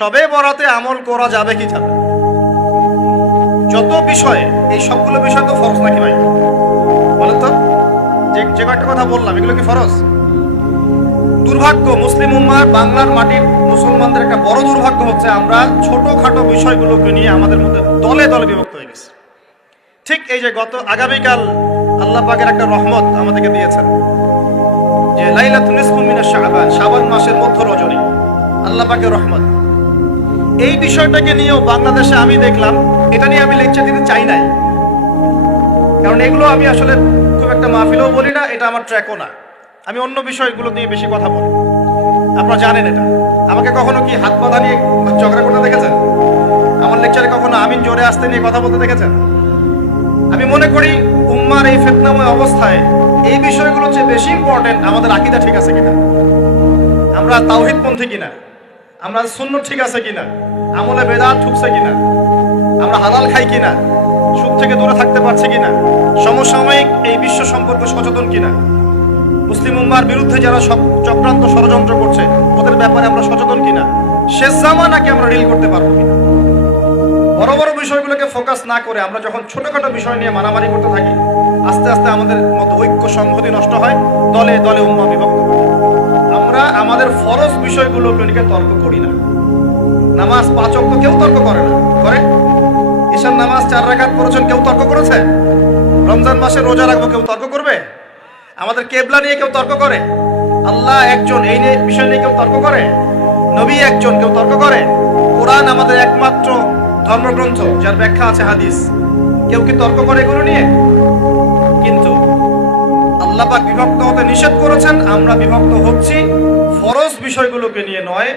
সবে বরাতে আমল করা যাবে কি যাবে যত বিষয়ে, এই সবগুলো বিষয় তো ফরজ নাকি ভাই? বলেন তো, যে যে কয়েকটা কথা বললাম, এগুলো কি ফরজ? দুর্ভাগ্য, মুসলিম উম্মার বাংলার মাটির মুসলমানদের একটা বড় দুর্ভাগ্য হচ্ছে আমরা ছোটখাটো বিষয়গুলোকে নিয়ে আমাদের মধ্যে দলে দলে বিভক্ত হয়ে গেছি। ঠিক এই যে গত আগামীকাল আল্লাহ পাকের একটা রহমত আমাদেরকে দিয়েছেন যে লাইলাতুল নিসফু মিনাশ শাবান শাবান মাসের মধ্য রজনী আল্লাহ পাকের রহমত। এই বিষয়টাকে নিয়েও বাংলাদেশে আমি দেখলাম, এটা নিয়ে আমি লেকচার দিতে চাই নাই। কারণ এগুলো আমি আসলে খুব একটা মাহফিলেও বলি না, এটা আমার ট্র্যাকও না। আমি অন্য বিষয়গুলো নিয়ে বেশি কথা বলি। আপনারা জানেন এটা। আমাকে কখনো কি হাত পাতা নিয়ে ঝগড়া করতে দেখেছেন? আমার লেকচারে কখনো আমিন জোরে আসতে নিয়ে কথা বলতে দেখেছেন? আমি মনে করি উম্মার এই ফেতনাময় অবস্থায় এই বিষয়গুলো চেয়ে বেশি ইম্পর্টেন্ট আমাদের আকিদা ঠিক আছে কিনা? আমরা তাওহিদপন্থী কিনা? আমরা শূন্য ঠিক আছে কিনা? আমলে বেদাত ঠুকছে কিনা? আমরা হালাল খাই কিনা? সুদ থেকে দূরে থাকতে পারছি কিনা? সমসাময়িক এই বিশ্ব সম্পর্কে সচেতন কিনা? মুসলিম উম্মার বিরুদ্ধে যারা সব চক্রান্ত ষড়যন্ত্র করছে, ওদের ব্যাপারে আমরা সচেতন কিনা? শেষ জামানাকে আমরা ডিল করতে পারব কিনা? বড় বড় বিষয়গুলোকে ফোকাস না করে আমরা যখন ছোটখাটো বিষয় নিয়ে মারামারি করতে থাকি, আস্তে আস্তে আমাদের মতো ঐক্য সংহতি নষ্ট হয়, দলে দলে উম্মা বিভক্ত। আমরা আমাদের ফরজ বিষয়গুলোকে নিয়ে তর্ক করি না। নামাজ পাঁচ অক্ট কেউ তর্ক করে না। করে? ঈশান নামাজ চার রাকাত পড়েছেন, কেউ তর্ক করেছে? রমজান মাসে রোজা রাখব, কেউ তর্ক করবে? আমাদের কেবলা নিয়ে কেউ তর্ক করে? আল্লাহ একজন, এই নিয়ে বিষয় নিয়ে কেউ তর্ক করে? নবী একজন, কেউ তর্ক করে? কোরআন আমাদের একমাত্র ধর্মগ্রন্থ, যার ব্যাখ্যা আছে হাদিস। কেউ কি তর্ক করে এগুলো নিয়ে? আল্লাহ পাক বিভক্ত হতে নিষেধ করেছেন, আমরা বিভক্ত হচ্ছি। ফরজ বিষয়গুলোকে নিয়ে নয়,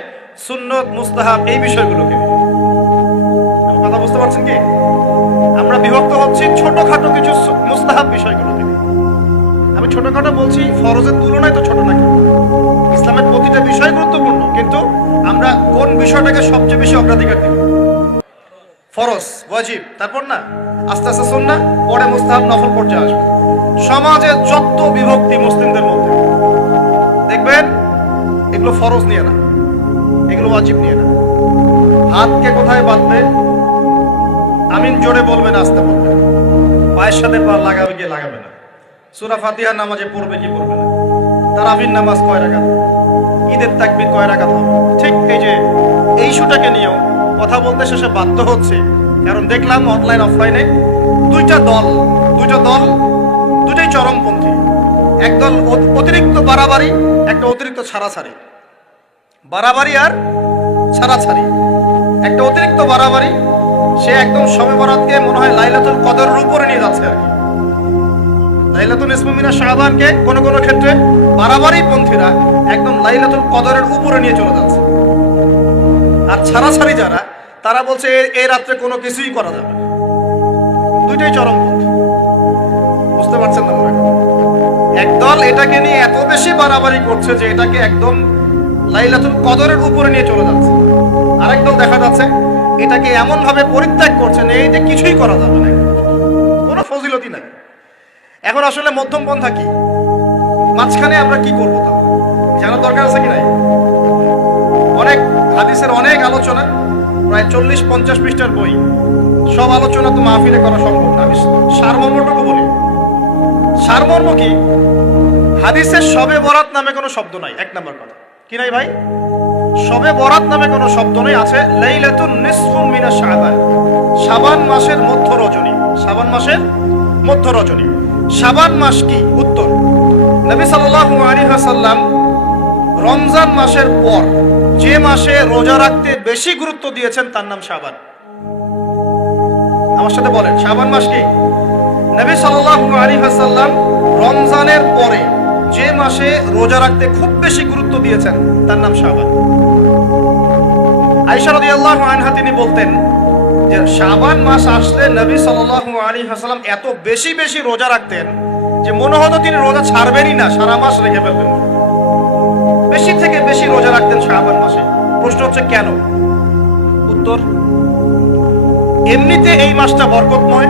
সুন্নত, মুস্তাহাব এই বিষয়গুলোকে কথা বুঝতে পারছেন কি? আমরা বিভক্ত হচ্ছি ছোটখাটো কিছু মুস্তাহাব বিষয়গুলোকে নিয়ে। আমি ছোটখাটো বলছি, ফরজের তুলনায় তো ছোট নাকি? ইসলামের প্রতিটা বিষয় গুরুত্বপূর্ণ, কিন্তু আমরা কোন বিষয়টাকে সবচেয়ে বেশি অগ্রাধিকার দিব? ফরজ, ওয়াজিব, তারপর না, আস্তে আস্তে শোন না, পরে মুস্তাহাব নফল পর্যায়ে আসবে। সমাজে যত বিভক্তি মুসলিমদের মধ্যে, দেখবেন, এগুলো ফরজ নিয়ে না, এগুলো ওয়াজিব নিয়ে না। হাতকে কোথায় বাঁধবে? আমিন জোরে বলবেন আস্তে বলবেন পায়ের সাথে পা লাগাবে গিয়ে লাগাবে না? সুরা ফাতিহার নামাজে পড়বে কি পড়বে না? তারাবির নামাজ কয় রাখাত ঈদের তাকবির কয় রাখাত হবে? ঠিক এই যে, এই ইস্যুটাকে নিয়েও কথা বলতে শেষে বাধ্য হচ্ছে। কারণ দেখলাম অনলাইন অফলাইনে দুইটা দল দুইটা দল দুটাই চরমপন্থী। একদল অতিরিক্ত বাড়াবাড়ি, একটা অতিরিক্ত ছাড়াছাড়ি। বাড়াবাড়ি আর ছাড়াছাড়ি। একটা অতিরিক্ত বাড়াবাড়ি, সে একদম সবে বরাতকে মনে হয় লাইলাতুল কদরের উপরে নিয়ে যাচ্ছে আর কি। লাইলাতুল ইসমিনা শাহবানকে কোন কোন ক্ষেত্রে বাড়াবাড়ি পন্থীরা একদম লাইলাতুল কদরের উপরে নিয়ে চলে যাচ্ছে। আর ছাড়াছাড়ি যারা, তারা বলছে এই রাত্রে কোনো কিছুই করা যাবে। দুইটাই চরমপন্থী। বুঝতে পারছেন না একদল এটাকে নিয়ে এত বেশি বাড়াবাড়ি করছে যে এটাকে একদম লাইলাতুল কদরের উপরে নিয়ে চলে যাচ্ছে। আরেক দল দেখা যাচ্ছে, এটাকে এমন ভাবে পরিত্যাগ করছেন এই যে কিছুই করা যাবে না। কোনো ফজিলতি নাই। এখন আসলে মধ্যম পন্থা কি? মাঝখানে আমরা কি করব তা জানার দরকার আছে কি নাই? অনেক হাদিসের অনেক আলোচনা, প্রায় চল্লিশ পঞ্চাশ পৃষ্ঠার বই। সব আলোচনা তো মাহফিলে করা সম্ভব না। আমি সারমর্মটুকু বলি। সারমর্ম কি? হাদিসের সবে বরাত নামে কোনো শব্দ নাই। এক নম্বর কথা। কি নাই ভাই? সবে বরাত নামে কোনো শব্দ নেই, আছে লাইলাতুন নিসফুন মিনা শাবান। শাবান মাসের মধ্য রজনী। শাবান মাসের মধ্য রজনী। শাবান মাস কি? উত্তর। নবী সাল্লাল্লাহু আলাইহি ওয়াসাল্লাম রমজান মাসের পর যে মাসে রোজা রাখতে বেশি গুরুত্ব দিয়েছেন, তার নাম শাবান। আমার সাথে বলেন, শাবান মাস কি? নবী সাল্লাল্লাহু আলাইহি ওয়াসাল্লাম রমজানের পরে যে মাসে রোজা রাখতে খুব বেশি গুরুত্ব দিয়েছেন, তার নাম শাবান। আয়েশা রাদিয়াল্লাহু আনহা তিনি বলতেন যে, শাবান মাস আসলে নবী সাল্লাল্লাহু আলাইহি ওয়াসাল্লাম এত বেশি বেশি রোজা রাখতেন যে মনে হতো তিনি রোজা ছাড়বেনই না, সারা মাস রেখে ফেলবেন। বেশি থেকে বেশি রোজা রাখতেন শাবান মাসে। প্রশ্ন হচ্ছে কেন? উত্তর, এমনিতে এই মাসটা বরকতময়।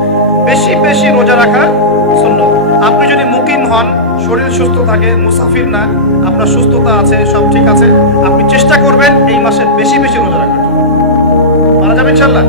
বেশি বেশি রোজা রাখা সুন্নত। আপনি যদি মুকিম হন, শরীর সুস্থ থাকে, মুসাফির না, আপনার সুস্থতা আছে, সব ঠিক আছে, আপনি চেষ্টা করবেন এই মাসে বেশি বেশি রোজা রাখার মারা যাবে ইনশাল্লাহ